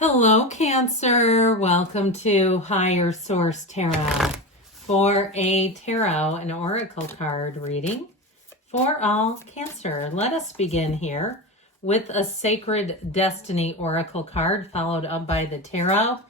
Hello, Cancer. Welcome to Higher Source Tarot for a tarot and oracle card reading for all Cancer. Let us begin here with a Sacred Destiny oracle card followed up by the tarot.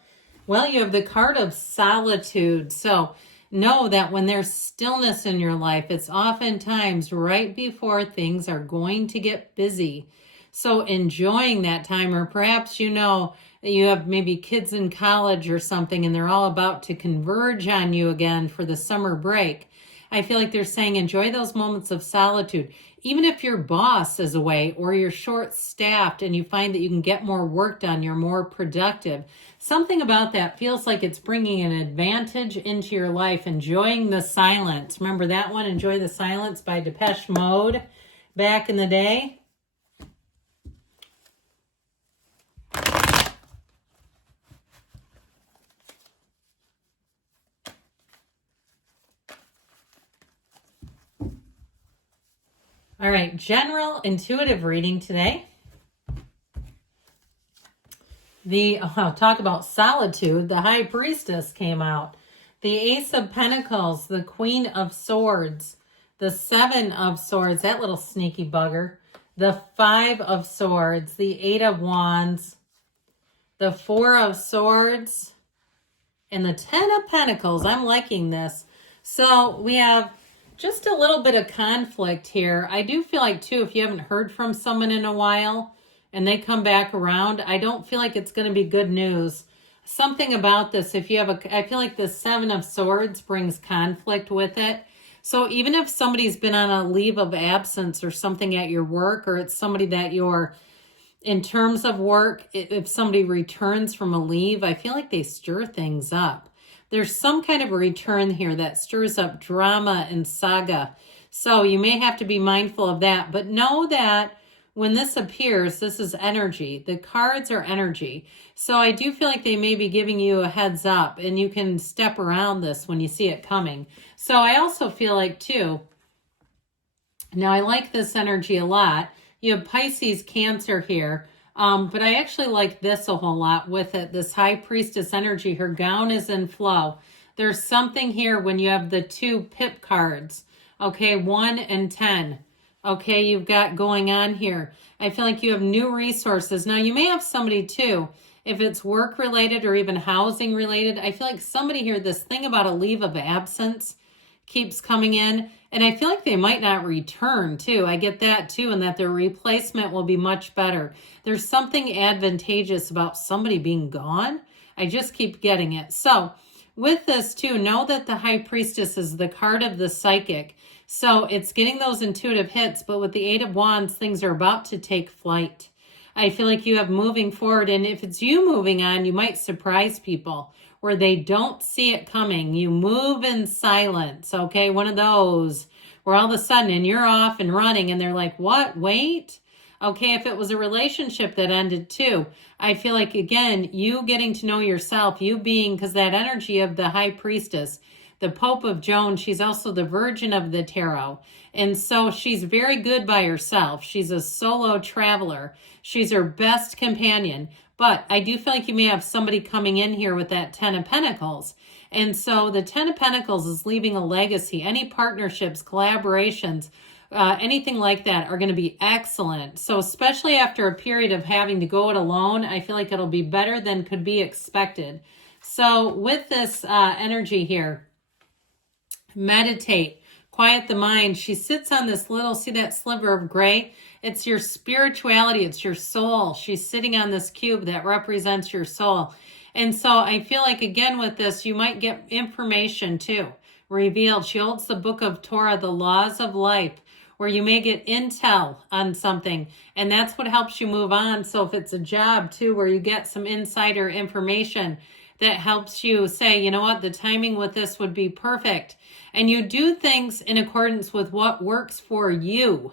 Well, you have the card of Solitude. So know that when there's stillness in your life, it's oftentimes right before things are going to get busy. So enjoying that time, or perhaps you have maybe kids in college or something and they're all about to converge on you again for the summer break. I feel like they're saying enjoy those moments of solitude. Even if your boss is away or you're short-staffed and you find that you can get more work done, you're more productive. Something about that feels like it's bringing an advantage into your life, enjoying the silence. Remember that one, Enjoy the Silence by Depeche Mode back in the day? All right, general intuitive reading today. Talk about solitude. The High Priestess came out. The Ace of Pentacles, the Queen of Swords, the Seven of Swords, that little sneaky bugger, the Five of Swords, the Eight of Wands, the Four of Swords, and the Ten of Pentacles. I'm liking this. So we have just a little bit of conflict here. I do feel like, too, if you haven't heard from someone in a while and they come back around, I don't feel like it's going to be good news. Something about this, I feel like the Seven of Swords brings conflict with it. So even if somebody's been on a leave of absence or something at your work, or it's somebody that you're, in terms of work, if somebody returns from a leave, I feel like they stir things up. There's some kind of a return here that stirs up drama and saga. So you may have to be mindful of that. But know that when this appears, this is energy. The cards are energy. So I do feel like they may be giving you a heads up, and you can step around this when you see it coming. So I also feel like, too, now I like this energy a lot. You have Pisces, Cancer here. But I actually like this a whole lot with it. This High Priestess energy, her gown is in flow. There's something here when you have the two pip cards. Okay, 1 and 10. Okay, you've got going on here. I feel like you have new resources. Now, you may have somebody too, if it's work related or even housing related. I feel like somebody here, this thing about a leave of absence keeps coming in. And I feel like they might not return too. I get that too, and that their replacement will be much better. There's something advantageous about somebody being gone. I just keep getting it. So with this too, know that the High Priestess is the card of the psychic. So it's getting those intuitive hits, but with the Eight of Wands, things are about to take flight. I feel like you have moving forward, and if it's you moving on, you might surprise people where they don't see it coming. You move in silence, okay? One of those where all of a sudden, and you're off and running, and they're like, what? Wait? Okay, if it was a relationship that ended too, I feel like, again, you getting to know yourself, you being, because that energy of the High Priestess, the Pope of Joan, she's also the Virgin of the Tarot. And so she's very good by herself. She's a solo traveler. She's her best companion. But I do feel like you may have somebody coming in here with that Ten of Pentacles. And so the Ten of Pentacles is leaving a legacy. Any partnerships, collaborations, anything like that are going to be excellent. So especially after a period of having to go it alone, I feel like it'll be better than could be expected. So with this energy here, meditate, quiet the mind. She sits on this little, see that sliver of gray? It's your spirituality. It's your soul. She's sitting on this cube that represents your soul. And so I feel like, again, with this, you might get information too revealed. She holds the book of Torah, the laws of life, where you may get intel on something. And that's what helps you move on. So if it's a job too, where you get some insider information that helps you say, you know what, the timing with this would be perfect. And you do things in accordance with what works for you.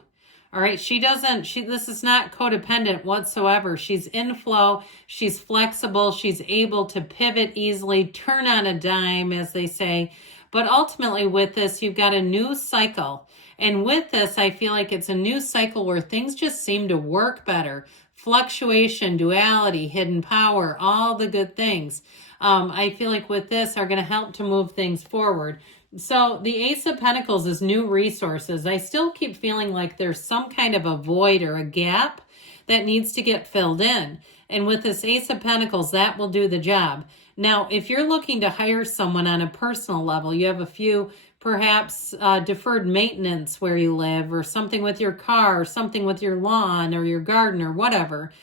All right, this is not codependent whatsoever. She's in flow, she's flexible, she's able to pivot easily, turn on a dime, as they say. But ultimately with this, you've got a new cycle. And with this, I feel like it's a new cycle where things just seem to work better, fluctuation, duality, hidden power, all the good things. I feel like with this are going to help to move things forward. So the Ace of Pentacles is new resources. I still keep feeling like there's some kind of a void or a gap that needs to get filled in. And with this Ace of Pentacles, that will do the job. Now, if you're looking to hire someone on a personal level, you have a few perhaps deferred maintenance where you live, or something with your car, or something with your lawn or your garden or whatever.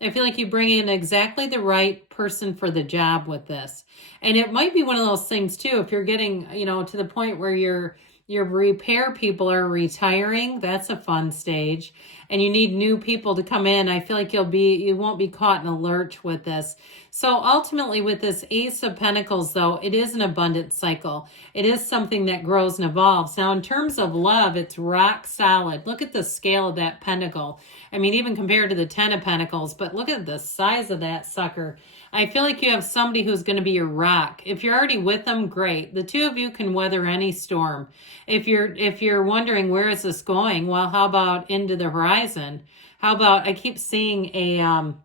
I feel like you bring in exactly the right person for the job with this. And it might be one of those things too, if you're getting, to the point where your repair people are retiring, that's a fun stage. And you need new people to come in. I feel like you won't be caught in a lurch with this. So ultimately with this Ace of Pentacles, though, it is an abundance cycle. It is something that grows and evolves. Now, in terms of love, it's rock solid. Look at the scale of that pentacle. I mean, even compared to the Ten of Pentacles, but look at the size of that sucker. I feel like you have somebody who's going to be your rock. If you're already with them, great. The two of you can weather any storm. If you're wondering where is this going, well, how about into the horizon? How about, I keep seeing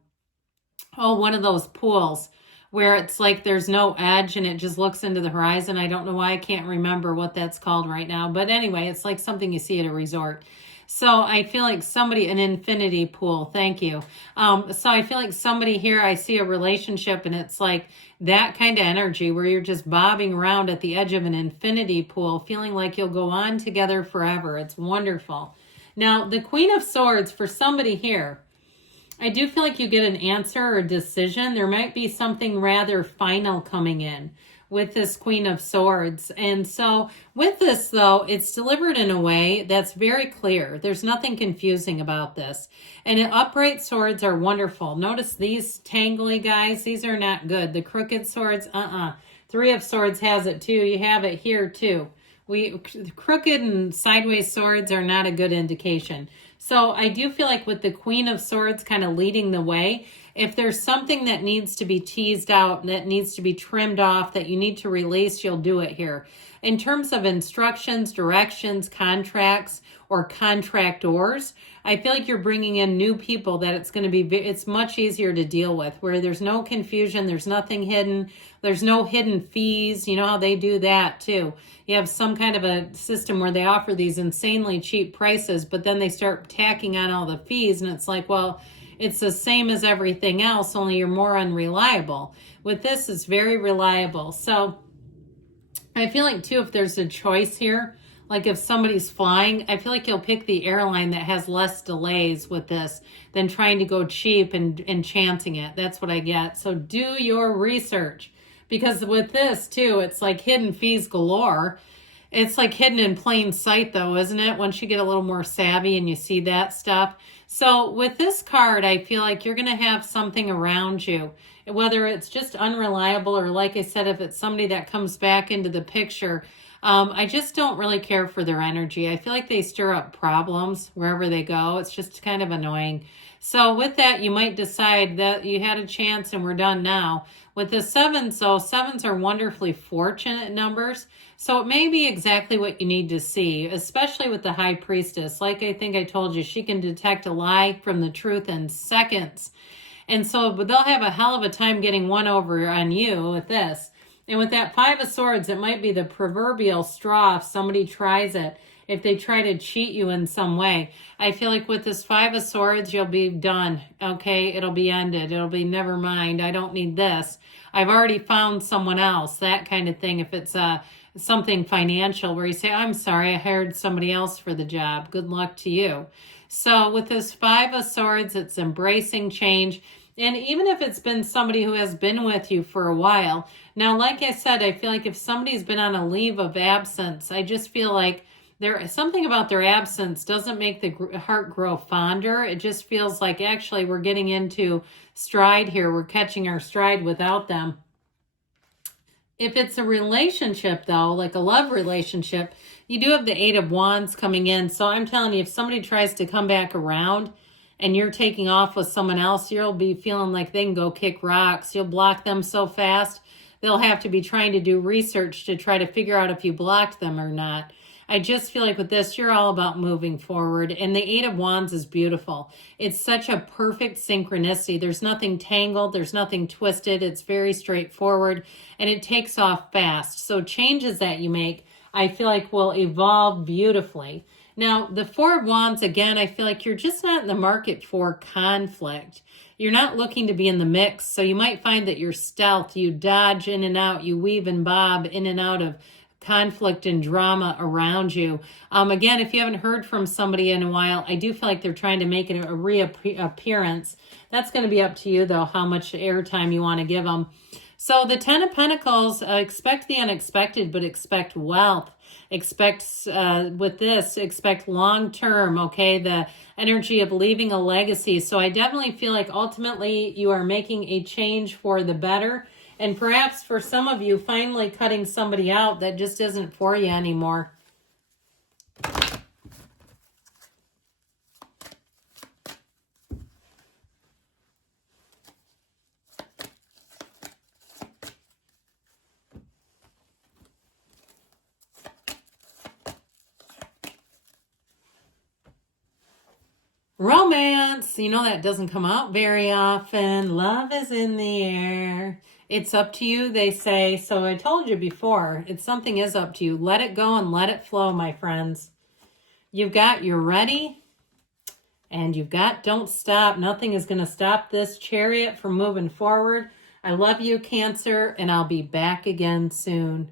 one of those pools where it's like there's no edge and it just looks into the horizon. I don't know why I can't remember what that's called right now. But anyway, it's like something you see at a resort. So I feel like an infinity pool. Thank you. So I feel like somebody here, I see a relationship and it's like that kind of energy where you're just bobbing around at the edge of an infinity pool, feeling like you'll go on together forever. It's wonderful. Now, the Queen of Swords for somebody here, I do feel like you get an answer or a decision. There might be something rather final coming in with this Queen of Swords. And so with this, though, it's delivered in a way that's very clear. There's nothing confusing about this. And upright swords are wonderful. Notice these tangly guys. These are not good. The crooked swords, Three of Swords has it too. You have it here too. Crooked and sideways swords are not a good indication. So I do feel like with the Queen of Swords kind of leading the way, if there's something that needs to be teased out, that needs to be trimmed off, that you need to release, you'll do it here. In terms of instructions, directions, contracts, or contractors, I feel like you're bringing in new people that it's much easier to deal with, where there's no confusion, there's nothing hidden, there's no hidden fees. You know how they do that too. You have some kind of a system where they offer these insanely cheap prices, but then they start tacking on all the fees, and it's like, well, it's the same as everything else, only you're more unreliable. With this, it's very reliable. So I feel like too, if there's a choice here, like if somebody's flying, I feel like you'll pick the airline that has less delays with this than trying to go cheap and chancing it. That's what I get. So do your research, because with this too, it's like hidden fees galore. It's like hidden in plain sight though, isn't it? Once you get a little more savvy and you see that stuff. So with this card, I feel like you're going to have something around you, whether it's just unreliable or, like I said, if it's somebody that comes back into the picture. I just don't really care for their energy. I feel like they stir up problems wherever they go. It's just kind of annoying. So with that, you might decide that you had a chance and we're done now. With the sevens, though, sevens are wonderfully fortunate numbers. So it may be exactly what you need to see, especially with the High Priestess. Like I think I told you, she can detect a lie from the truth in seconds. And so they'll have a hell of a time getting one over on you with this. And with that Five of Swords, it might be the proverbial straw if somebody tries it, if they try to cheat you in some way. I feel like with this Five of Swords, you'll be done, okay? It'll be ended. It'll be, never mind, I don't need this. I've already found someone else, that kind of thing. If it's something financial where you say, I'm sorry, I hired somebody else for the job. Good luck to you. So with this Five of Swords, it's embracing change. And even if it's been somebody who has been with you for a while. Now, like I said, I feel like if somebody's been on a leave of absence, I just feel like something about their absence doesn't make the heart grow fonder. It just feels like actually we're getting into stride here. We're catching our stride without them. If it's a relationship, though, like a love relationship, you do have the Eight of Wands coming in. So I'm telling you, if somebody tries to come back around and you're taking off with someone else, you'll be feeling like they can go kick rocks. You'll block them so fast, they'll have to be trying to do research to try to figure out if you blocked them or not. I just feel like with this, you're all about moving forward. And the Eight of Wands is beautiful. It's such a perfect synchronicity. There's nothing tangled. There's nothing twisted. It's very straightforward and it takes off fast. So changes that you make, I feel like will evolve beautifully. Now, the Four of Wands, again, I feel like you're just not in the market for conflict. You're not looking to be in the mix, so you might find that you're stealth. You dodge in and out. You weave and bob in and out of conflict and drama around you. Again, if you haven't heard from somebody in a while, I do feel like they're trying to make it a reappearance. That's going to be up to you, though, how much airtime you want to give them. So the Ten of Pentacles, expect the unexpected, but expect wealth. Expect, with this, expect long-term, okay? The energy of leaving a legacy. So I definitely feel like ultimately you are making a change for the better. And perhaps for some of you, finally cutting somebody out that just isn't for you anymore. Romance, you know that doesn't come out very often. Love is in the air. It's up to you, they say. So I told you before, something is up to you. Let it go and let it flow, my friends. You're ready. And you've got don't stop. Nothing is going to stop this chariot from moving forward. I love you, Cancer, and I'll be back again soon.